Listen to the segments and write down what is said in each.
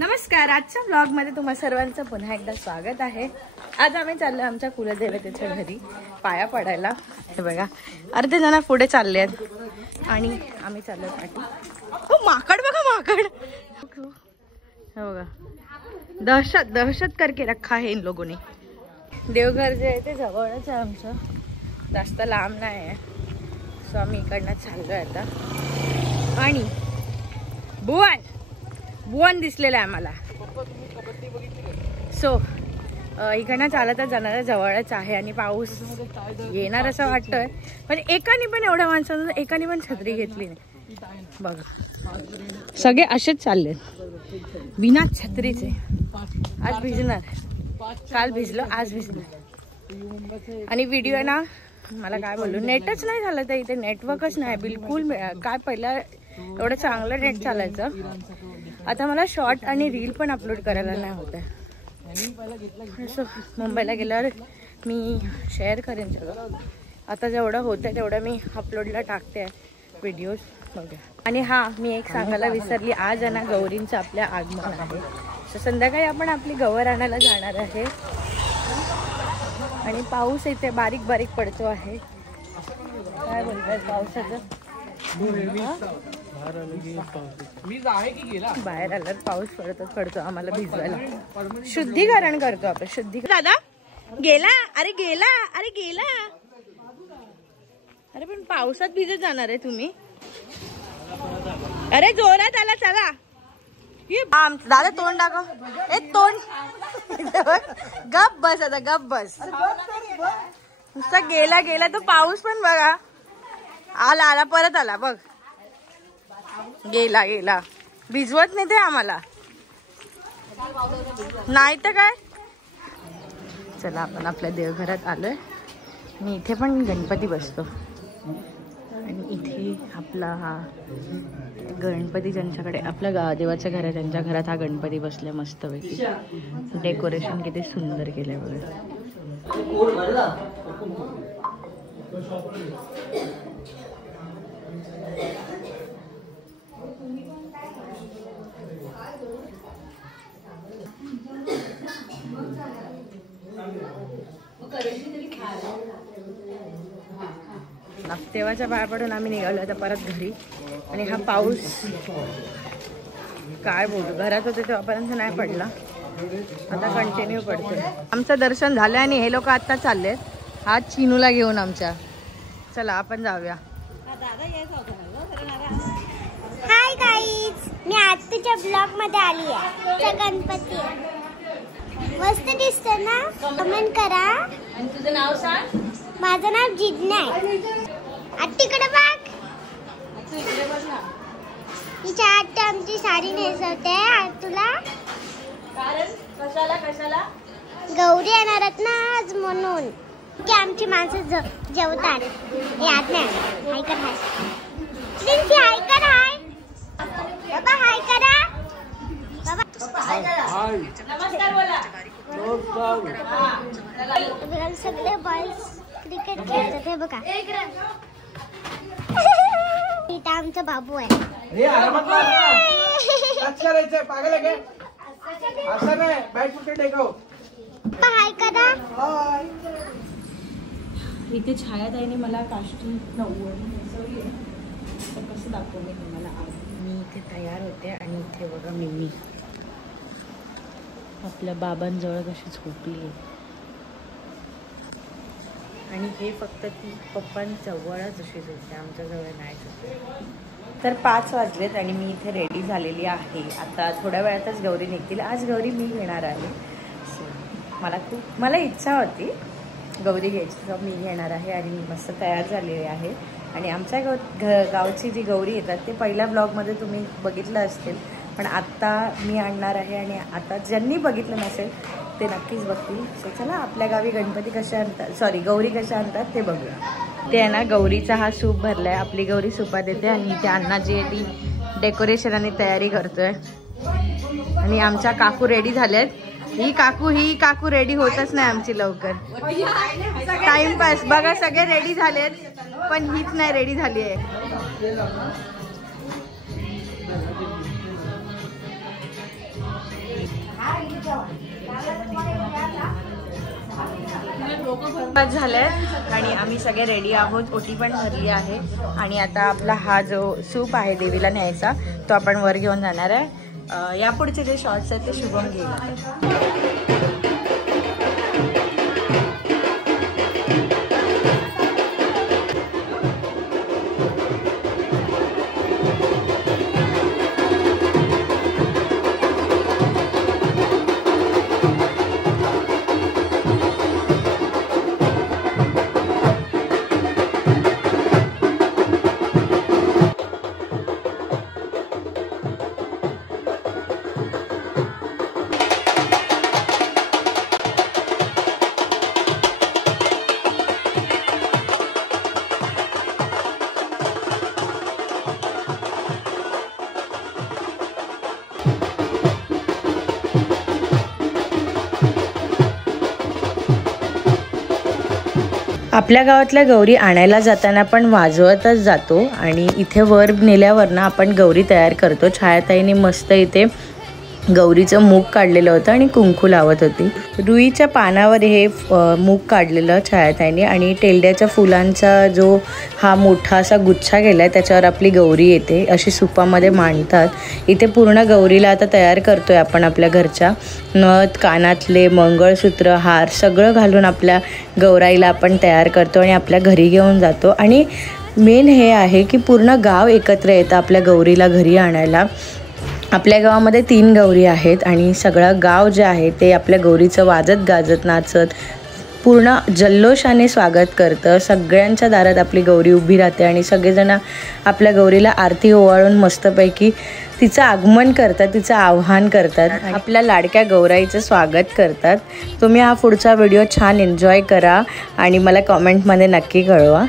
नमस्कार, आजच्या ब्लॉग मध्ये तुम्हा सर्वांचं पुन्हा एकदा स्वागत आहे। आज आम्ही चाललो आमच्या कुलदेवतेच्या घरी पाया पडायला। हे बघा अर्धे जण पुढे चालले आहेत आणि आम्ही चाललो पाठी। ओ माकड बघा, माकड हे बघा, दहशत दहशत करके रखा है इन लोगों ने। देवघर जे आहे ते जवळच आहे आमचं, जास्त लांब नाही आहे। सो आम्ही इकडनं चाललोय आता आणि बुवन दिसलेला आहे आम्हाला। सो इकडनं चालतच जाणार, जवळच आहे आणि पाऊस येणार असं वाटतंय। पण एकाने पण एवढ्या माणसांना एकाने पण छत्री घेतली नाही बघा, सगळे असेच चालले बिना छत्रीचे। आज भिजणार, काल भिजलो आज भिजणार। आणि व्हिडिओ ना मला काय बोलू, नेटच नाही झालं तर इथे, नेटवर्कच नाही बिलकुल। काय पहिला एवढं चांगलं नेट चालायचं, आता मला शॉर्ट आणि रील पण अपलोड करायला नाही होत आहे। सो मुंबईला गेल्यावर मी शेअर करेन सगळं, आता जेवढं होतं तेवढं मी अपलोडला टाकते व्हिडिओज बघा। आणि हा मी एक सांगायला विसरली, आज आहे ना गौरींचं आपल्या आगमन आहे। सो संध्याकाळी आपण आपली गौर आणायला जाणार आहे आणि पाऊस इथे बारीक बारीक पडतो आहे। काय बोलताय पावसाचं? बाहेर आल्यावर पाऊस पडतो आम्हाला भिजवायला। शुद्धीकरण करतो आपण, शुद्धीकरण। दादा गेला, अरे गेला, अरे गेला, अरे पण पावसात भिजत जाणार आहे तुम्ही? अरे जोरात आला, चला दादा तोंड दाखव, एक तोंड गप बस, आता गप बस। नुसता गेला गेला तो पाऊस, पण बघा आला आला परत आला बघ, गेला गेला, भिजवत नाही ते आम्हाला, नाही तर काय। चला आपण आपल्या देवघरात आलोय, मी इथे पण गणपती बसतो आणि इथे आपला हा गणपती ज्यांच्याकडे आपल्या देवाच्या घरात, त्यांच्या घरात हा गणपती बसलाय मस्तपैकी। डेकोरेशन किती सुंदर केलंय बघा। देवाच्या पाया पडून आम्ही निघालो आता परत घरी। आणि हा पाऊस काय बोलू, घरात होते तेव्हापर्यंत नाही पडला, आता कंटिन्यू पडतोय। आमचं दर्शन झालं आणि हे लोक आता चाललेत हा चिनूला घेऊन आमच्या। चला आपण जाऊया। हाय गाईज, मी आजच्या ब्लॉग मध्ये आली आहे। गणपती मस्त दिसतो ना, कमेंट करा। आणि तुझं नाव सांग? माझं नाव जिज्ञा आहे। आत्तीकडे बघ, तिच्या आत्या आमची साडी नेसवते तुला। कारण कशाला कशाला? गौरी येणार आहेत ना आज म्हणून, की आमची माणसं जेवतात। याद नाही, हाय कर, हाय प्रिन्सी, हाय कर, हाय बाबा, हाय करा बाबा, हाय, नमस्कार बोला। सगळे बॉयज क्रिकेट खेळतात हे बघा। इथं आमचा बाबू आहे। हाय करा। इथे छायाताईने मला काष्टी नव्वद नेसवली आहे, तर कसं दाखवू मी तुम्हाला। आज मी इथे तयार होते आणि इथे बघा मी आपल्या बाबांजवळ कशी झोपली आहे आणि हे फक्त ती पप्पांजवळच अशी झोपते, आमच्याजवळ नाही झोपते। तर 5 वाजलेत आणि मी इथे रेडी झालेली आहे। आता थोड्या वेळातच गौरी निघतील। आज गौरी मी घेणार आहे। मला इच्छा होती गौरी घ्यायची, तर मी घेणार आहे आणि मी मस्त तयार झालेली आहे। आणि आमच्या गावची जी गौरी येतात ते पहिल्या ब्लॉगमध्ये तुम्ही बघितलं असतील, पण आत्ता मी आणणार आहे आणि आता ज्यांनी बघितलं नसेल ते नक्कीच बघतील। सो चला आपल्या गावी गणपती कशा आणतात, सॉरी गौरी कशा आणतात ते बघूया। ते आहे ना गौरीचा हा सूप भरलाय, आपली गौरी सुपात येते आणि इथे अण्णाजी आहे ती डेकोरेशन आणि तयारी करतोय। आणि आमच्या काकू रेडी झाल्यात। ही काकू रेडी होतच नाही आमची लवकर, टाइमपास बघा। सगळे रेडी झालेत पण हीच नाही रेडी झाली आहे। झालंय आणि आम्ही सगळे रेडी आहोत. ओटी पण भरली आहे आणि आता आपला हा जो सूप आहे देवीला न्यायचा तो आपण वर घेऊन जाणार आहे. यापुढचे जे शॉर्ट्स आहेत ते शुभम घेईल. आपल्या गावातल्या गौरी आणायला जाताना पण वाजवतच जातो आणि इथे वर नेल्यावर ना आपण गौरी तयार करतो. छायाताईने मस्त इथे गौरीचं मूग काढलेलं होतं आणि कुंकू लावत होती. रुईच्या पानावर हे मूग काढलेलं छायाताईने आणि तेलड्याच्या फुलांचा जो हा मोठा असा गुच्छा गेला आहे त्याच्यावर आपली गौरी येते. अशी सुपामध्ये मांडतात. इथे पूर्ण गौरीला आता तयार करतोय आपण आपल्या घरच्या. नथ, कानातले, मंगळसूत्र, हार सगळं घालून आपल्या गौराईला आपण तयार करतो आणि आपल्या घरी घेऊन जातो. आणि मेन हे आहे की पूर्ण गाव एकत्र येतं आपल्या गौरीला घरी आणायला. आपल्या गावामध्ये 3 गौरी आहेत आणि सगळं गाव जे आहे ते आपल्या गौरीचं वाजत गाजत नाचत पूर्ण जल्लोषाने स्वागत करतं. सगळ्यांच्या दारात आपली गौरी उभी राहते आणि सगळेजण आपल्या गौरीला आरती ओवाळून मस्तपैकी तिचं आगमन करतात, तिचं आवाहन करतात, आपल्या लाडक्या गौराईचं स्वागत करतात. तुम्ही हा पुढचा व्हिडिओ छान एन्जॉय करा आणि मला कॉमेंटमध्ये नक्की कळवा.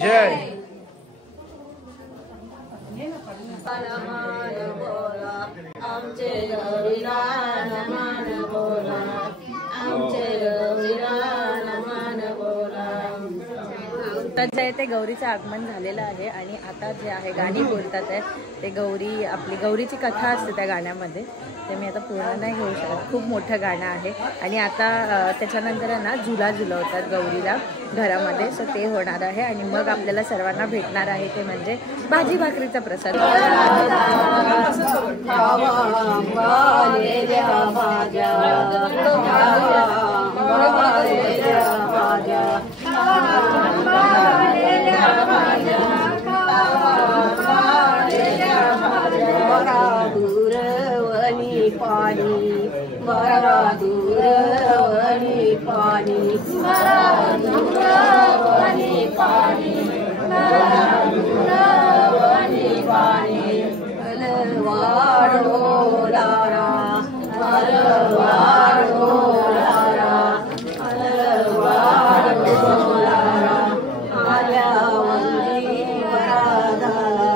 जय. आमचे गौरीला नमन बोला, आमचे गौरीला नमन बोला. तर जे ते गौरीचं आगमन झालेलं आहे आणि आता जे आहे गाणी बोलतात आहे ते गौरी आपली गौरीची कथा असते त्या गाण्यामध्ये. ते मी आता पूर्ण नाही घेऊ शकत, खूप मोठं गाणं आहे. आणि आता त्याच्यानंतर ना झुला झुलवतात गौरीला घरामध्ये, सो ते होणार आहे. आणि मग आपल्याला सर्वांना भेटणार आहे ते म्हणजे भाजी भाकरीचा प्रसाद. पाणी बरा दूरवणी पाणी बरा दूरवणी पाणी बरा दूरवणी पाणी अलवाडो लारा अलवाडो लारा अलवाडो लारा आल्या वंदी बरा झाला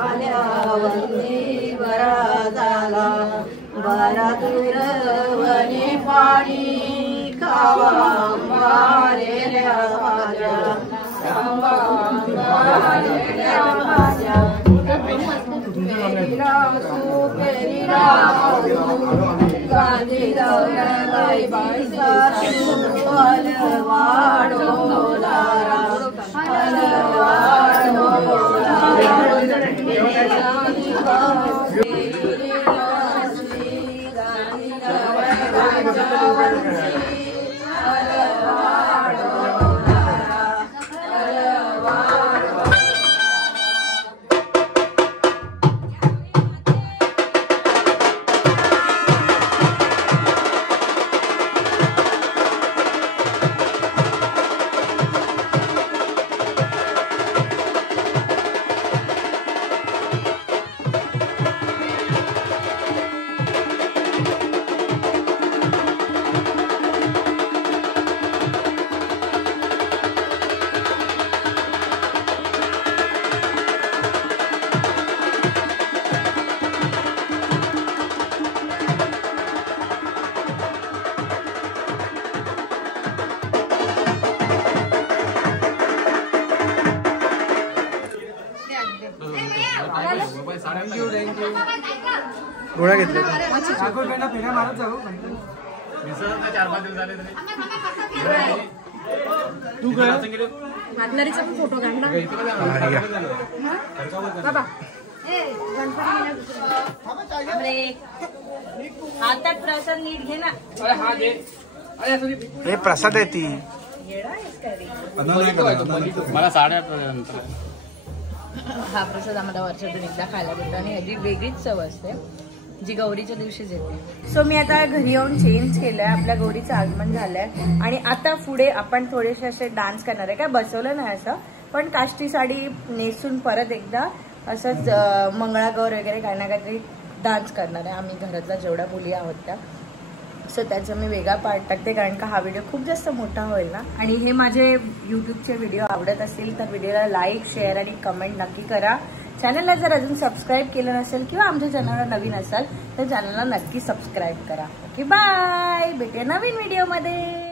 आल्या वंदी बरा झाला बरा दूरवणी पाणी खावा मारेल्या भाज्या मारेल्या भाज्या गांधी बाई बाई अलवाडो लारा अलवाडो गोळ्या घेतल्या तू वाटणारीचा पण फोटो काढ ना बाबा. हातात प्रसाद नीट घे ना. हे प्रसाद आहे ती मला 8:30 हा प्रसाद आम्हाला वर्षातून एकदा खायला भेटतो आणि ह्याची वेगळीच चव असते जी गौरीच्या दिवशीच येते. सो मी आता घरी येऊन चेंज केलंय, आपल्या गौरीचं आगमन झालंय आणि आता पुढे आपण थोडेसे असे डान्स करणार आहे. काय बसवलं नाही असं, पण काष्टी साडी नेसून परत एकदा असंच मंगळागौर वगैरे काही ना काहीतरी डान्स करणार आहे आम्ही घरातल्या जेवढ्या मुली आहोत त्या. सो त्याचा मी वेगळा पार्ट टाकते कारण का हा व्हिडिओ खूप जास्त मोठा होईल ना. आणि हे माझे यूट्यूबचे व्हिडिओ आवडत असतील तर व्हिडिओला लाईक शेअर आणि कमेंट नक्की करा. चॅनलला जर अजून सबस्क्राईब केलं नसेल किंवा आमच्या चॅनलला नवीन असाल तर चॅनलला नक्की सबस्क्राईब करा. ओके बाय, भेटूया नवीन व्हिडिओमध्ये.